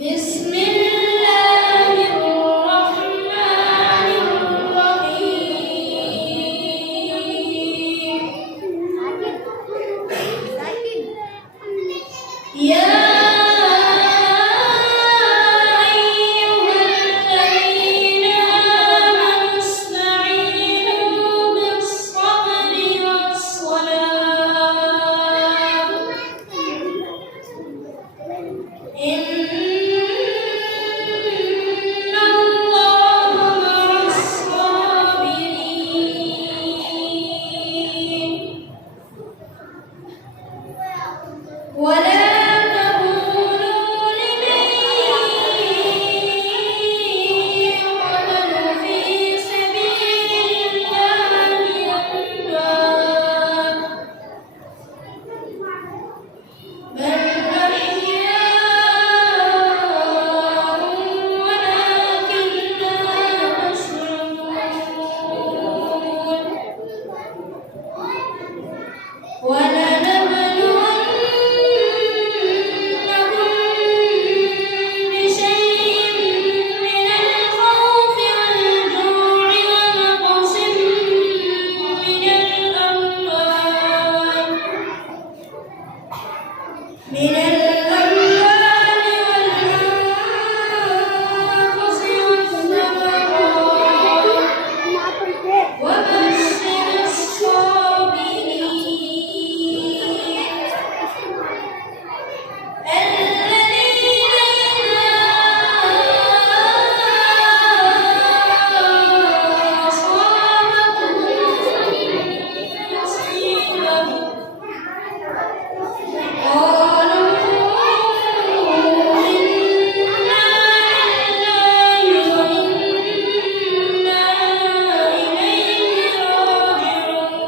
بسم الله الرحمن الرحيم يا أيها الذين آمنوا استعينوا بالصبر والصلاة إن الله مع الصابرين ولا تقولوا لمن يقتل في سبيل الله أموات بل أحياء ولكن لا تشعرون ولنبلونكم بشيء من الخوف والجوع ونقص من الأموال والأنفس والثمرات وبشر الصابرين الذين إذا أصابتهم مصيبة قالوا إنا لله وإنا إليه راجعون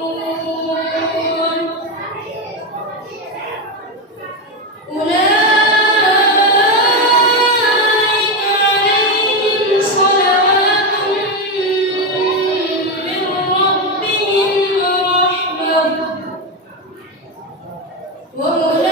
أولئك عليهم صلوات من ربهم ورحمة وأولئك